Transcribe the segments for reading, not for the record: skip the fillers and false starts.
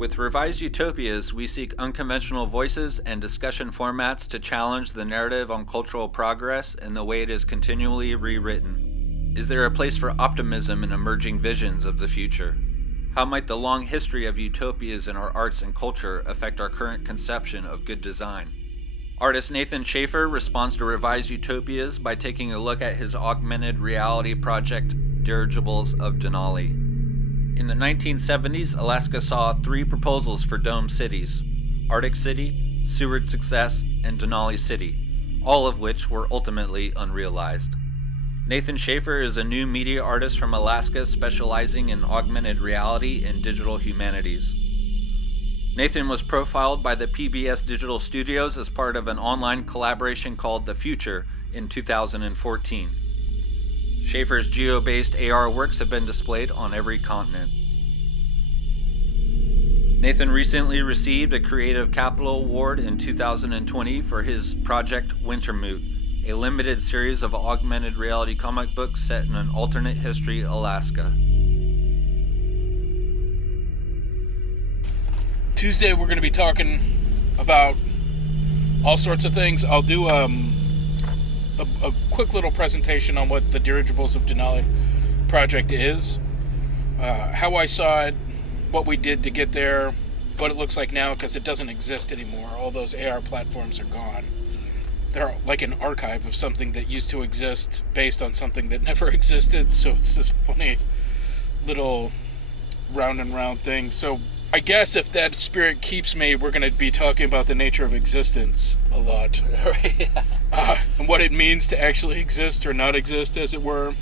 With Revised Utopias, we seek unconventional voices and discussion formats to challenge the narrative on cultural progress and the way it is continually rewritten. Is there a place for optimism in emerging visions of the future? How might the long history of utopias in our arts and culture affect our current conception of good design? Artist Nathan Shafer responds to Revised Utopias by taking a look at his augmented reality project, Dirigibles of Denali. In the 1970s, Alaska saw 3 proposals for dome cities: Arctic City, Seward Success, and Denali City, all of which were ultimately unrealized. Nathan Shafer is a new media artist from Alaska specializing in augmented reality and digital humanities. Nathan was profiled by the PBS Digital Studios as part of an online collaboration called The Future in 2014. Shafer's geo-based AR works have been displayed on every continent. Nathan recently received a Creative Capital Award in 2020 for his project Wintermoot, a limited series of augmented reality comic books set in an alternate history Alaska. Tuesday we're going to be talking about all sorts of things. I'll do a quick little presentation on what the Dirigibles of Denali project is, how I saw it, what we did to get there, what it looks like now, because it doesn't exist anymore. All those AR platforms are gone. They're like an archive of something that used to exist based on something that never existed, so it's this funny little round and round thing. So I guess if that spirit keeps me, we're going to be talking about the nature of existence a lot. And what it means to actually exist or not exist, as it were.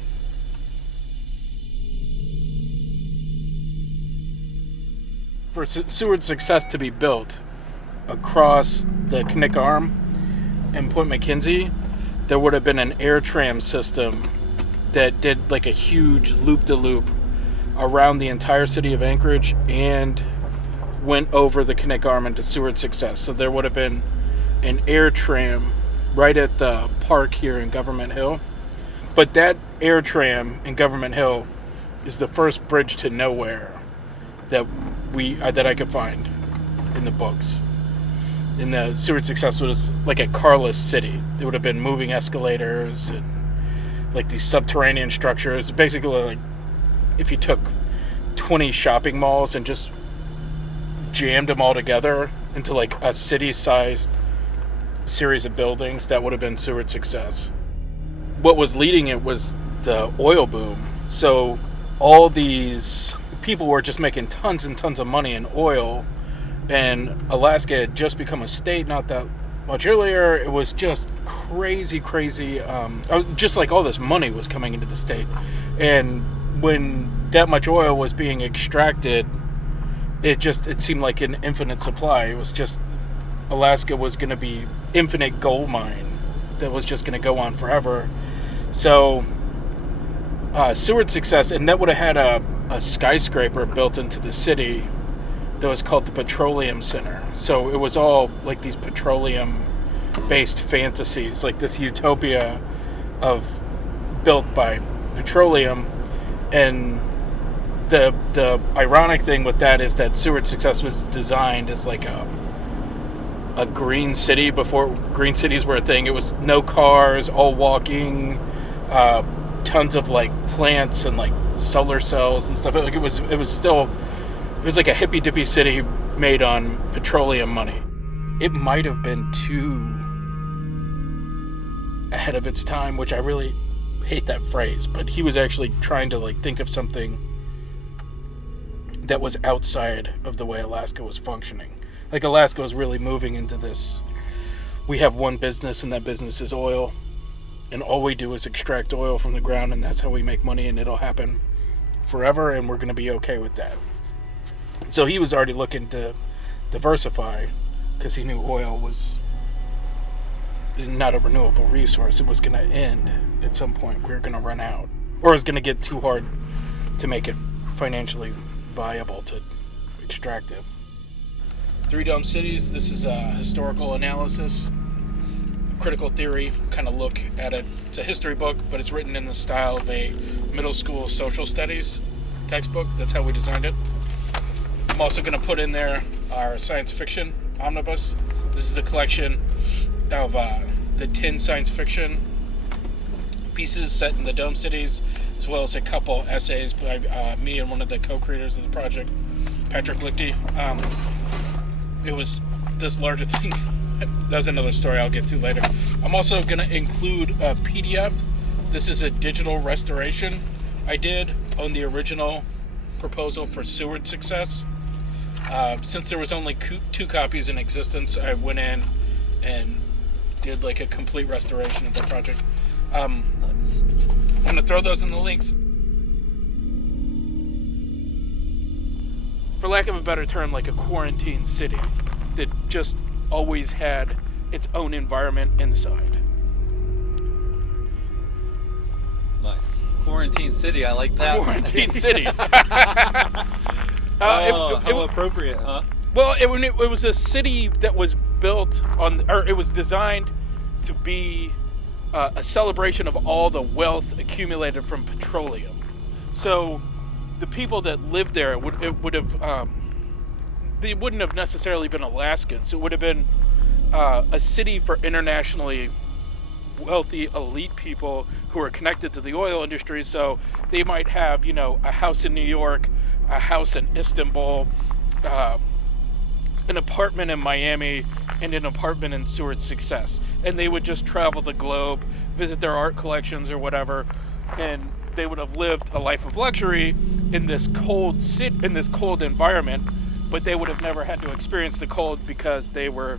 For Seward Success to be built across the Knik Arm and Point McKenzie, there would have been an air tram system that did like a huge loop-de-loop around the entire city of Anchorage and went over the Knik Arm into Seward Success. So there would have been an air tram right at the park here in Government Hill. But that air tram in Government Hill is the first bridge to nowhere that I could find in the books. In the Seward Success was like a carless city. There would have been moving escalators and like these subterranean structures. Basically, like if you took 20 shopping malls and just jammed them all together into like a city-sized series of buildings, that would have been Seward Success. What was leading it was the oil boom. So all these people were just making tons and tons of money in oil, and Alaska had just become a state not that much earlier. It was just crazy, just like all this money was coming into the state. And when that much oil was being extracted, it seemed like an infinite supply. It was just, Alaska was going to be infinite gold mine that was just going to go on forever. So Seward Success, and that would have had a skyscraper built into the city that was called the Petroleum Center. So it was all like these petroleum-based fantasies, like this utopia of built by petroleum. And the ironic thing with that is that Seward Success was designed as like a green city before green cities were a thing. It was no cars, all walking, tons of like plants and like solar cells and stuff. Like it was like a hippy dippy city made on petroleum money. It might have been too ahead of its time, which I really hate that phrase, but he was actually trying to like think of something that was outside of the way Alaska was functioning. Like Alaska was really moving into this, we have one business and that business is oil, and all we do is extract oil from the ground, and that's how we make money, and it'll happen forever, and we're going to be okay with that. So he was already looking to diversify, because he knew oil was not a renewable resource. It was going to end at some point. We were going to run out, or it was going to get too hard to make it financially viable to extract it. Three Dome Cities, this is a historical analysis, critical theory kind of look at it. It's a history book, but it's written in the style of a middle school social studies textbook. That's how we designed it. I'm also going to put in there our science fiction omnibus. This is the collection of the 10 science fiction pieces set in the Dome Cities, as well as a couple essays by me and one of the co-creators of the project, Patrick Lichty. It was this larger thing. That's another story I'll get to later. I'm also going to include a PDF. This is a digital restoration I did on the original proposal for Seward Success. Since there was only 2 copies in existence, I went in and did like a complete restoration of the project. I'm going to throw those in the links. For lack of a better term, like a quarantine city that just always had its own environment inside. Nice. Quarantine city, I like that. Quarantine city. How appropriate, huh? Well, it was a city that was built on, or it was designed to be a celebration of all the wealth accumulated from petroleum. So the people that lived there they wouldn't have necessarily been Alaskans. It would have been a city for internationally wealthy elite people who are connected to the oil industry. So they might have, a house in New York, a house in Istanbul, an apartment in Miami, and an apartment in Seward Success. And they would just travel the globe, visit their art collections or whatever, and they would have lived a life of luxury in this cold environment, but they would have never had to experience the cold because they were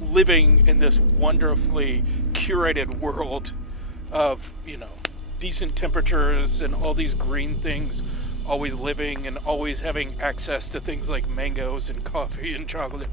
living in this wonderfully curated world of, decent temperatures and all these green things, always living and always having access to things like mangoes and coffee and chocolate.